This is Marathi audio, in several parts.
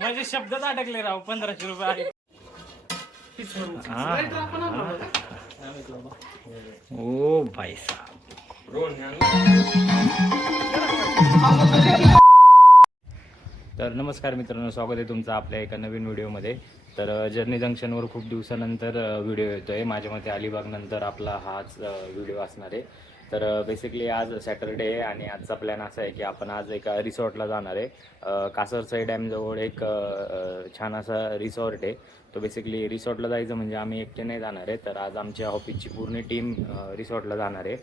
म्हणजे शब्दच अडकले राव. 1500 रुपये आहे. ओ भाई साहब. तर नमस्कार मित्रांनो, स्वागत आहे तुमचं आपल्या एका नवीन व्हिडिओमध्ये. तर जर्नी जंक्शनवर खूप दिवसानंतर व्हिडिओ येतो आहे. माझ्या मते अलिबाग नंतर आपला हाच व्हिडिओ असणार आहे. तर बेसिकली आज सॅटरडे आहे आणि आजचा प्लॅन असा आहे की आपण आज एका रिसॉर्टला जाणार आहे. कासरसाई डॅमजवळ एक छान असा रिसॉर्ट आहे. तो बेसिकली रिसॉर्टला जायचं म्हणजे आम्ही एकटे नाही जाणार आहे, तर आज आमच्या ऑफिसची पूर्ण टीम रिसॉर्टला जाणार आहे.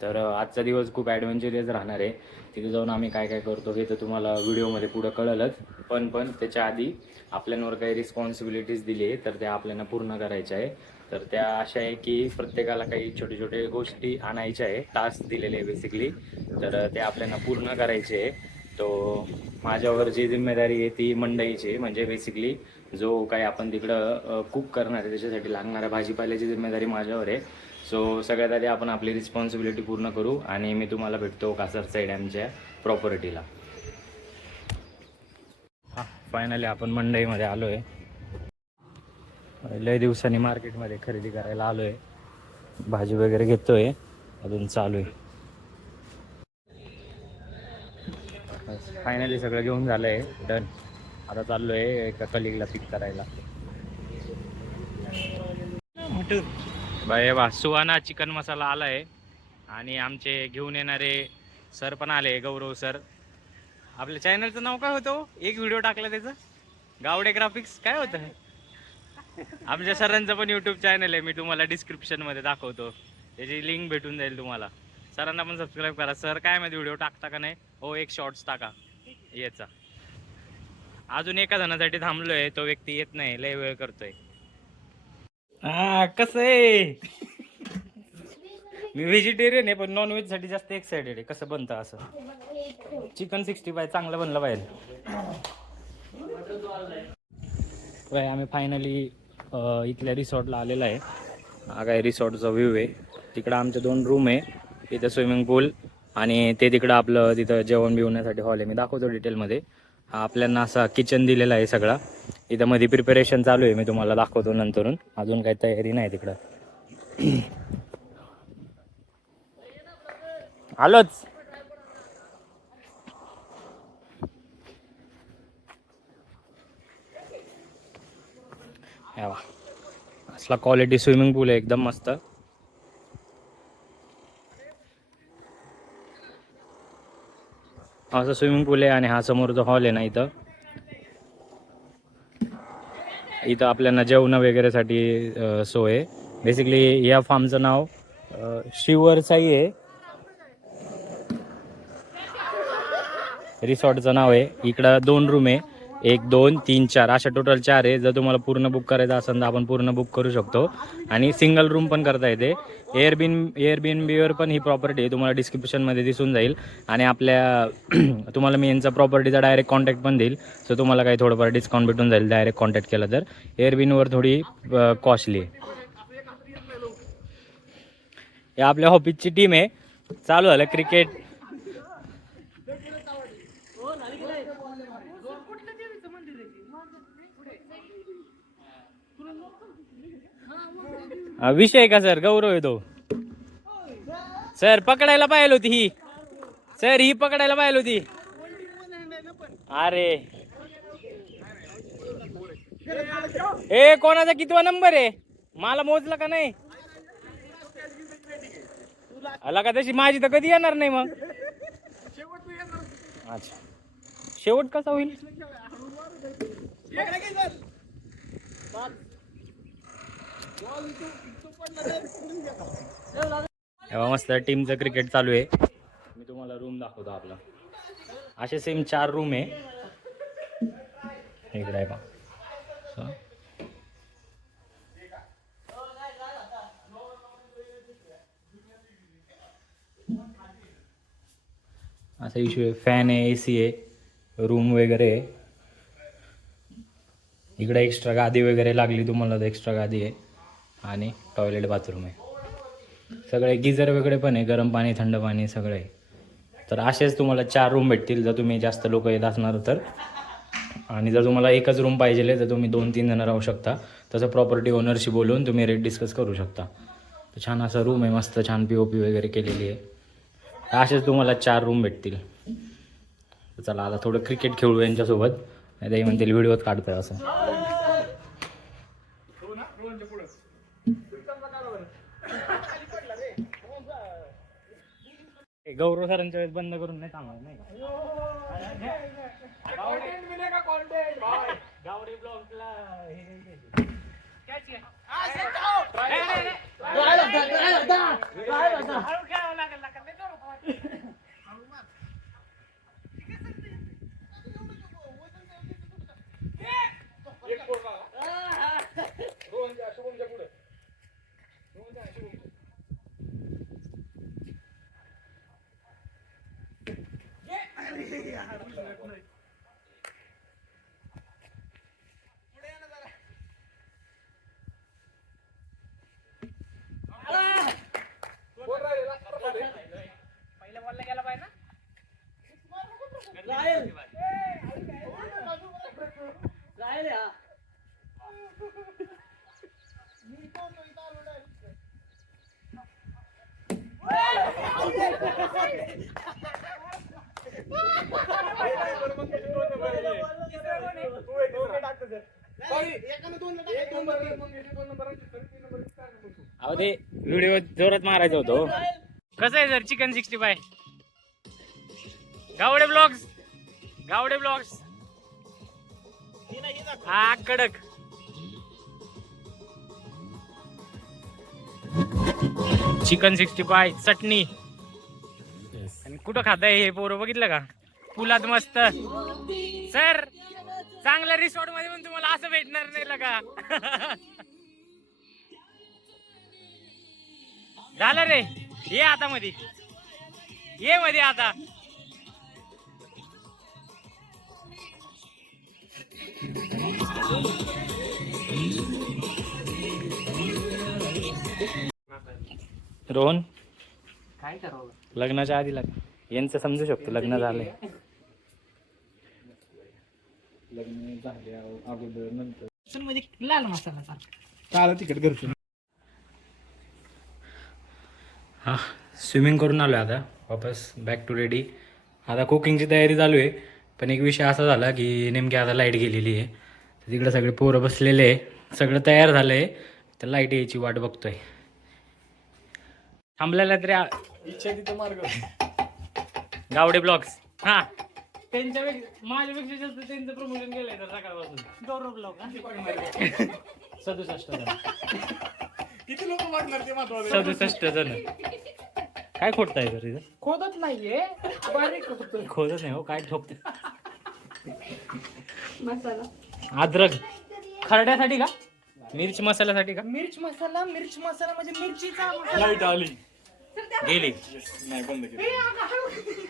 तर आजचा दिवस खूप ॲडव्हेंचरस राहणार आहे. तिथे जाऊन आम्ही काय काय करतो हे तर तुम्हाला व्हिडिओमध्ये पुढं कळलंच. पण त्याच्या आधी आपल्यावर काही रिस्पॉन्सिबिलिटीज दिली आहे, तर त्या आपल्याला पूर्ण करायच्या आहे. तर त्या अशा आहे की प्रत्येकाला काही छोटे छोटे गोष्टी आणायच्या आहे. टास्क दिलेले आहे बेसिकली, तर ते आपल्याला पूर्ण करायचे आहे. तो माझ्यावर जी जिम्मेदारी आहे ती मंडईची, म्हणजे बेसिकली जो काही आपण तिकडं कुक करणार आहे त्याच्यासाठी लागणाऱ्या भाजीपाल्याची जिम्मेदारी माझ्यावर आहे. सो सगळ्यात आधी आपण आपली रिस्पॉन्सिबिलिटी पूर्ण करू आणि मी तुम्हाला भेटतो कासरसाई डॅमच्या प्रॉपर्टीला. हां, फायनली आपण मंडईमध्ये आलो आहे. लय दिवसांनी मार्केटमध्ये खरेदी करायला आलो आहे. भाजी वगैरे घेतो आहे, अजून चालू आहे. फायनली सगळं घेऊन झालं आहे, डन. आता चाललो आहे एका कलिगला पिक करायला. बाय सुहाना चिकन मसाला आला आहे आणि आमचे घेऊन येणारे सर पण आले, गौरव सर. आपल्या चॅनलचं नाव काय होतं? एक व्हिडिओ टाकला त्याचं, गावडे ग्राफिक्स काय होतं? आमच्या सरांचं पण यूट्यूब चॅनल आहे, मी तुम्हाला डिस्क्रिप्शनमध्ये दाखवतो. त्याची लिंक भेटून जाईल तुम्हाला. सरांना पण सबस्क्राईब करा. सर काय माहिती व्हिडिओ टाकता का नाही? हो, एक शॉर्ट्स टाका याचा. अजून एका जणासाठी थांबलोय, तो व्यक्ती येत नाही, लय वेळ करतोय. कसं आहे, मी व्हेजिटेरियन आहे पण नॉनव्हेज साठी जास्त एक्सायटेड आहे. कसं बनतं असं? चिकन 65 चांगलं बनलं पाहिजे. आम्ही फायनली इथल्या रिसॉर्टला आलेला आहे. हा काय रिसॉर्टचा व्ह्यू आहे. तिकडं आमच्या 2 रूम आहे, इथं स्विमिंग पूल आणि ते तिकडं आपलं तिथं जेवण बिवण्यासाठी हॉल आहे. मी दाखवतो डिटेलमध्ये. हा आपल्याला असा किचन दिलेला आहे सगळा. इथं मध्ये प्रिपरेशन चालू आहे, मी तुम्हाला दाखवतो नंतरून. अजून काही तयारी नाही तिकडं. आलोच. असला क्वालिटी स्विमिंग पूल आहे, एकदम मस्त. असं स्विमिंग पूल आहे आणि हा समोरचा हॉल आहे ना. इथं आपल्याला जेवण वगैरेसाठी सोय आहे. बेसिकली या फार्मचं नाव शिवरसाई आहे. रिसॉर्टचं नाव आहे. इकडं 2 रूम आहे, 1 2 3 4 अशा टोटल 4 आहे. जर तुम्हाला पूर्ण बुक करायचं असेल तर आपण पूर्ण बुक करू शकतो आणि सिंगल रूम पण करता येते. एअरबीएनबीवर पण ही प्रॉपर्टी आहे, तुम्हाला डिस्क्रिप्शनमध्ये दिसून जाईल. आणि आपल्या तुम्हाला मी यांचा प्रॉपर्टीचा डायरेक्ट कॉन्टॅक्ट पण देईल, सो तुम्हाला काही थोडंफार डिस्काउंट भेटून जाईल डायरेक्ट कॉन्टॅक्ट केला तर. एअरबीएनवर थोडी कॉस्टली आहे. या आपल्या ऑफिसची टीम आहे. चालू झालं क्रिकेट. विषय का सर? गौरव आहे तो. सर पकडायला पाहिजे होती ही. सर ही पकडायला पाहिजे होती. अरे ए, कोणाचा कितवा नंबर आहे? मला मोजला का नाही? आला का? तशी माझी तर कधी येणार नाही मग. अच्छा, शेवट कसा होईल? मस्त टीमचं क्रिकेट चालू आहे. मी तुम्हाला रूम दाखवतो आपला. असे सेम 4 रूम आहे. इकडे आहे पहा. असा इश्यू आहे. फॅन आहे, AC आहे, रूम वगैरे आहे. इकडे एक्स्ट्रा गादी वगैरे लागली तुम्हाला तर एक्स्ट्रा गादी आहे आणि टॉयलेट बाथरूम आहे. सगळे गिझर वगैरे पण आहे, गरम पाणी थंड पाणी सगळं आहे. तर असेच तुम्हाला 4 रूम भेटतील जर तुम्ही जास्त लोक येत असणार तर. आणि जर तुम्हाला एकच रूम पाहिजे तर तुम्ही 2-3 जण राहू शकता. तसं प्रॉपर्टी ओनरशी बोलून तुम्ही रेट डिस्कस करू शकता. तर छान असा रूम आहे, मस्त छान POP वगैरे केलेली आहे. असेच तुम्हाला 4 रूम भेटतील. तर चला आता थोडं क्रिकेट खेळू यांच्यासोबत, नाही ते म्हणतील व्हिडिओत काढतोय असं. गौरव सरांच्या वेळेस बंद करून नाही सांगणार नाही गावडे ब्लॉगला अहो ते व्हिडिओ जोरात मारायचा होतो. कसं आहे sir chicken 65? Gawade blogs, Gawade blogs. हा कडक. चिकन 65 चटणी. आणि कुठं खाताय हे पोरं बघितलं का? पुलात मस्त. सर चांगल्या रिसॉर्ट मध्ये पण तुम्हाला असं भेटणार नाही का? झालं रे, ये आता मध्ये, ये मध्ये आता. रोहन काय करावं? लग्नाच्या आधी यांचं समजू शकतो लग्न झालंय. लग्न झाले अगोदर नंतर मध्ये लाल मसाला काला तिकट घरचं. हा स्विमिंग करून आलो आता वापस बॅक टू रेडी. आता कुकिंगची तयारी चालू आहे. पण एक विषय असा झाला की नेमकी आता लाईट गेलेली आहे. तिकडे सगळे पोरं बसलेले आहे, सगळं तयार झालं आहे, तर लाईट यायची वाट बघतोय. थांबलेला तरी इच्छा तिथं मार्ग. गावडे ब्लॉग्स. हा त्यांच्यापेक्षा माझ्यापेक्षा जास्त त्यांचं प्रमोशन केलंय तर सकाळपासून. गौरव ब्लॉग 67 जण. किती लोक मागणार ते महत्वाचं. 67 जण. काय खोटताय तर तिथं? खोदत नाहीये, बारीक होतं. खोदत नाही हो, काय ठोकते. मसाला अद्रक खरड्यासाठी का? मिर्च मसाल्यासाठी का? मिर्च मसाला म्हणजे मिरचीचा मसाला. लाईट आली गेली. नाही बंद केली.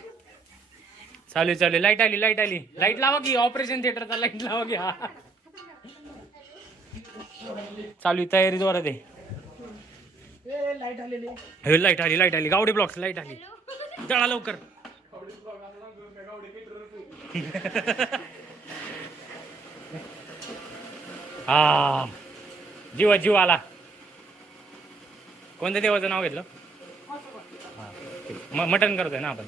चालू लाईट आली, लाईट आली. लाईट लावा की, ऑपरेशन थिएटरचा लाईट लावा की. हा चालू तयारी जोरात आहे. लाईट आलेली. हे लाईट आली, लाईट आली. गावडे ब्लॉक्स लाईट आली. जळा लवकर. हा जीव आला. कोणत्या देवाचं नाव घेतलं? मटण करतोय ना आपण.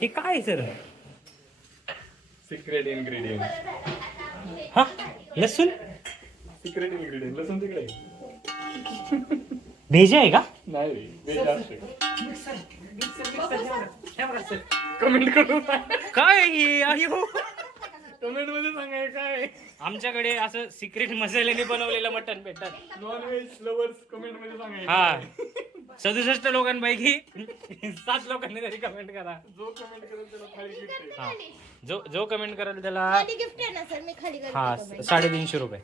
हे काय सर? Secret ingredient. हा लसूण. सिक्रेट इन्ग्रेडियंट लसूण तिकडे भेजे आहे का? नाही वेज असते. कमेंट करू. काय अयो कमेंट मध्ये सांगाय काय. आमच्याकडे असं सिक्रेट मसाल्याने बनवलेलं मटण भेटतात. नॉन व्हेज लवर्स कमेंट मध्ये सांगाय. हा 67 लोकांपैकी 7 लोकांनी तरी कमेंट करा. जो कमेंट करेल त्याला थाळी गिफ्ट आहे. हा जो कमेंट करेल त्याला गिफ्ट आहे ना सर, मी खाली करते हा comment. 350 रुपये.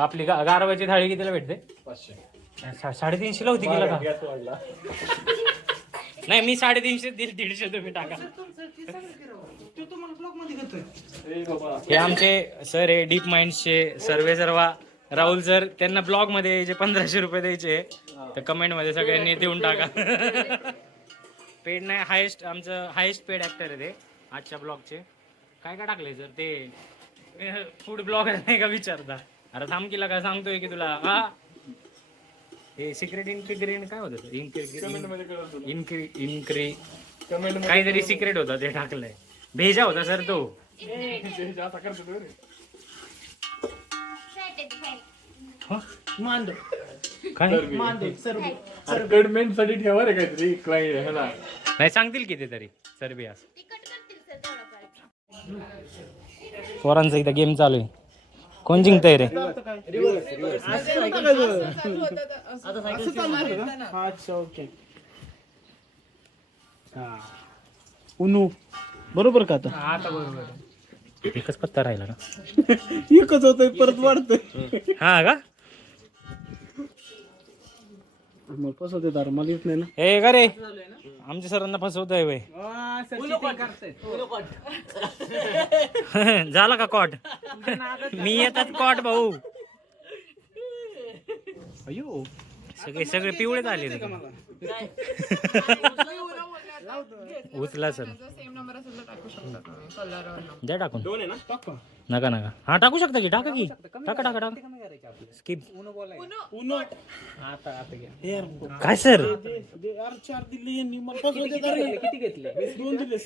आपली गारवाची थाळी कितीला भेटते? 500. 350 ला होती गेला का? गॅस वाढला. नाही मी 350 दिल, 150 तुम्ही टाका. तो तुम्हाला ब्लॉग मध्ये घेतोय. ए बाबा हे आमचे सर आहे डीप माइंड्सचे सर्वे सर्वा राहुल सर त्यांना ब्लॉग मध्ये जे 1500 रुपये द्यायचे तर कमेंट मध्ये सगळ्यांनी देऊन टाका. पेड नाही, हायेस्ट आमचं हायेस्ट पेड ऍक्टर आहे ते आजच्या ब्लॉगचे. काय काय टाकले सर ते फूड ब्लॉगर नाही का विचारता. अरे थांब केला का सांगतोय की तुला. हा हे सिक्रेट इन्क्रिग्रेंट काय होतं कमेंट मध्ये कळलं तुला. इन्क्री कमेंट मध्ये काहीतरी सिक्रेट होता ते टाकलंय. भेजा होता सर तो. आता करतो रे. मांड काय मांडे सर्व कमेंट साठी ठेवा रे काहीतरी क्लायंट ह्याला. नाही सांगतील किती तरी सर बी असं. तिखट करतील सर थोडंफार. पोरांचा इथं गेम चालू आहे. कोण जिंकतंय रे? अच्छा ओके. हा उनू बरोबर का आता? आता बरोबर एकच पत्ता राहिला ना. एकच होतोय परत वाढतोय. हा का मग फसवते दार मला येत नाही ना. हे का रे आमच्या सरांना फसवतोय वय. झाला का कॉट? मी येतात कॉट भाऊ. अयो सगळे पिवळे झाले रे. उचला सर द्या टाकून. नका नका हा टाकू शकता की. टाका की टाका टाका टाका. स्किप. काय सर यार 4 दिले यांनी मला फसवते दार. किती घेतले? 2 दिले.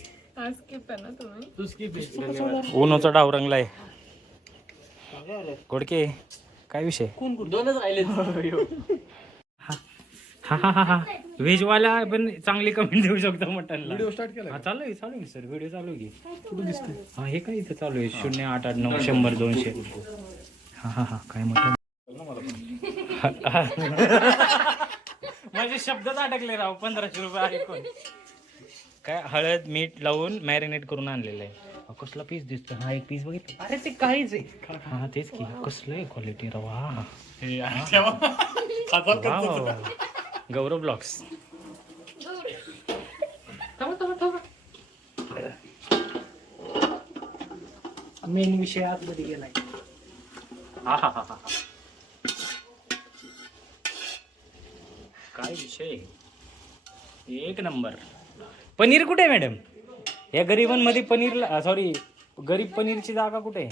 ऊनोचा डाव रंगलाय. गोडके काय विषय? कोण 2च राहिले. हा हा हा हा व्हेजवाला पण चांगली कमेंट देऊ शकतो मटनला. व्हिडिओ स्टार्ट केला. हा चालू आहे सर व्हिडिओ चालू आहे की. कुठे दिसतंय? हा हे काय इथं चालू आहे 0889 100 200. हा हा हा काय मटन. माझे शब्दच अटकले राव. 1500 रुपये आहे कोण. काय हळद मीठ लावून मॅरिनेट करून आणलेलं आहे. कसला पीस दिसतो. हा एक पीस बघितलं. अरे ते काहीच आहे. हा तेच की कसलं आहे क्वालिटी राव. हा गौरव ब्लॉग्स. मेन विषय आतमध्ये गेलाय. हा हा हा हा काय विषय एक नंबर. पनीर कुठे आहे मॅडम? या गरिबांमध्ये पनीरला सॉरी गरीब पनीरची जागा कुठे आहे?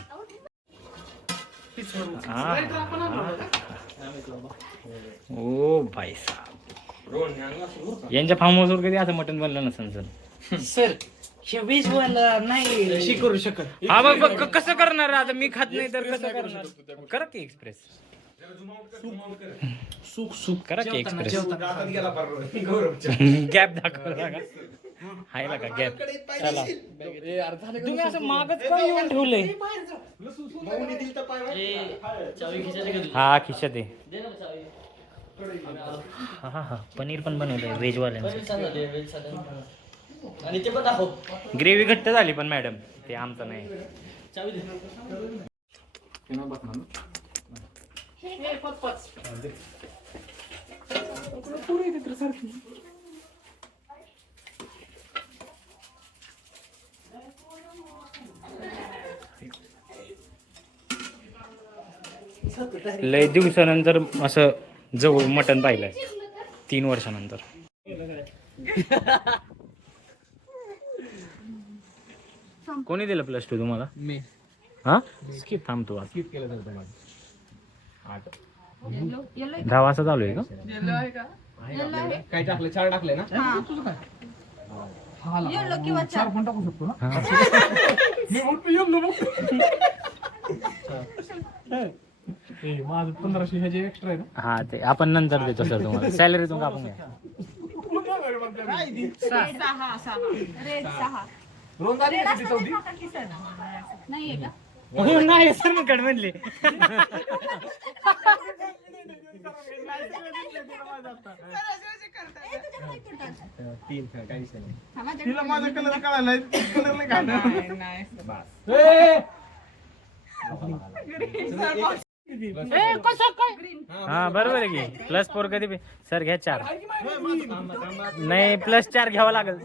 ओ भाई साहब यांच्या फार्म हाऊसवर कधी असं मटन बनलं नसेल सर. सर हे व्हेज वाला नाही शी करू शकत. हा बघ कसं करणार आता. मी खात नाही तर कसं करणार. करा की एक्सप्रेस. सुख सुख करा की एक्सप्रेस. गॅप दाखवला का? हायला का गॅप. चला तुम्ही असं मागच काय येऊन ठेवलंय. हा खिशात आहे. हा हा हा पनीर पण बनवलंय व्हेजवाल्यांचं. ग्रेव्ही घट्ट झाली पण मॅडम ते आमचं नाही. लय दिवसानंतर असं जवळ मटण पाहिलंय 3 वर्षानंतर. कोणी दिलं +2 तुम्हाला? मी हा स्किप थांबतो. स्किप केलं जातं माझं. 10 वाजता चालू आहे का? काय टाकलं? 4 टाकले ना. तुझं काय? किंवा 4 पण टाकू शकतो ना. माझं 1500 ह्याचे एक्स्ट्रा आहे ना. हा ते आपण नंतर देतो सर तुम्हाला. सॅलरीतून कापून घ्या. नाही सर मी कड म्हणले. तिला माझा कलर कळाला. कलर नाही हा बरोबर आहे की. +4 कधी सर घ्या 4. नाही +4 घ्यावं लागेल.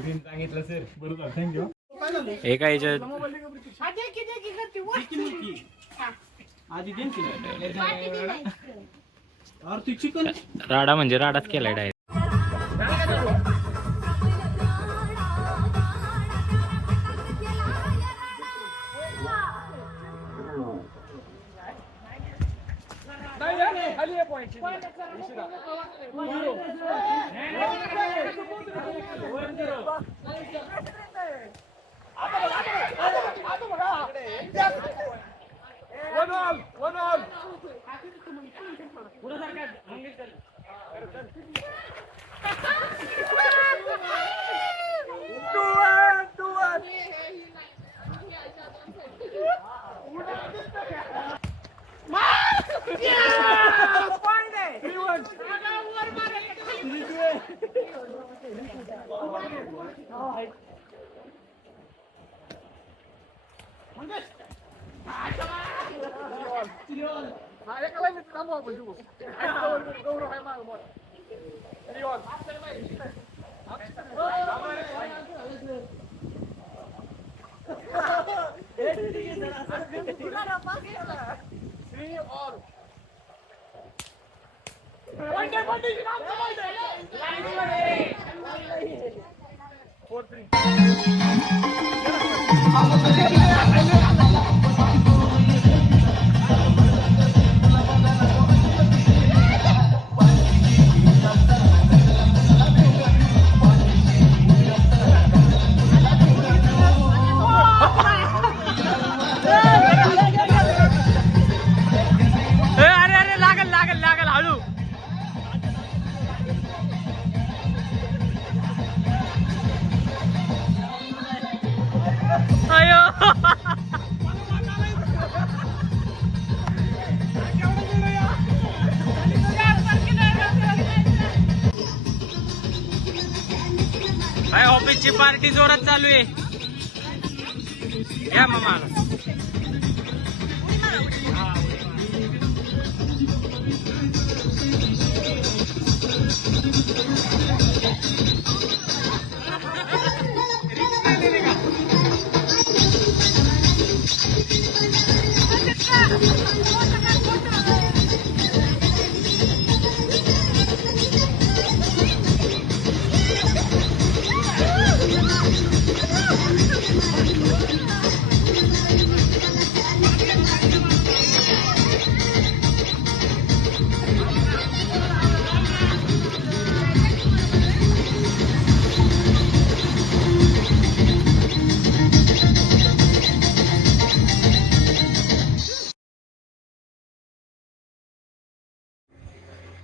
ग्रीन सांगितलं सर. बरोबर थँक्यू. काय झालं एका याच्यात आधी दे की नाही. अरे ती चिकन राडा म्हणजे राडाच केलाय डायरेक्ट. ऑफिसची पार्टी जोरात चालू आहे. या मामा.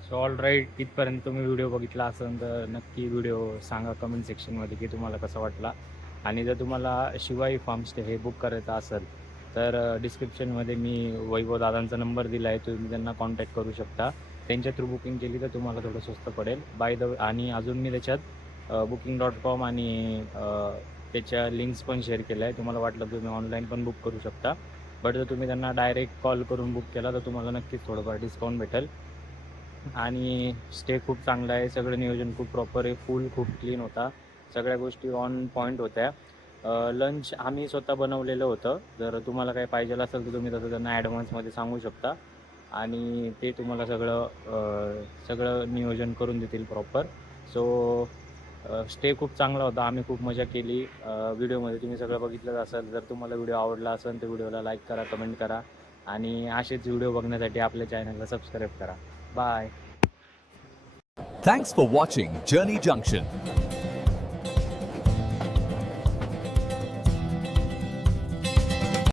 सो ऑल राईट, इथपर्यंत तुम्ही व्हिडिओ बघितला असेल तर नक्की व्हिडिओ सांगा कमेंट सेक्शनमध्ये की तुम्हाला कसा वाटला. आणि जर तुम्हाला शिवाई फार्मस्टे हे बुक करायचं असेल तर डिस्क्रिप्शनमध्ये मी वैभव दादांचा नंबर दिला आहे, तुम्ही त्यांना कॉन्टॅक्ट करू शकता. त्यांच्या थ्रू बुकिंग केली तर तुम्हाला थोडं स्वस्त पडेल बाय द. आणि अजून मी त्याच्यात booking.com आणि त्याच्या लिंक्स पण शेअर केल्या आहे. तुम्हाला वाटलं तुम्ही ऑनलाईन पण बुक करू शकता, बट जर तुम्ही त्यांना डायरेक्ट कॉल करून बुक केला तर तुम्हाला नक्कीच थोडंफार डिस्काउंट भेटेल. आणि स्टे खूप चांगला आहे, सगळं नियोजन खूप प्रॉपर आहे, पूल खूप क्लीन होता, सगळ्या गोष्टी ऑन पॉईंट होत्या. लंच आम्ही स्वतः बनवलेलं होतं. जर तुम्हाला काही पाहिजे असेल तर तुम्ही तसं त्यांना ॲडव्हान्समध्ये सांगू शकता आणि ते तुम्हाला सगळं नियोजन करून देतील प्रॉपर. सो स्टे खूप चांगला होता, आम्ही खूप मजा केली. व्हिडिओमध्ये तुम्ही सगळं बघितलंच असेल. जर तुम्हाला व्हिडिओ आवडला असेल तर व्हिडिओला लाईक करा, कमेंट करा आणि असेच व्हिडिओ बघण्यासाठी आपल्या चॅनलला सबस्क्राईब करा. Bye. Thanks for watching Journey Junction.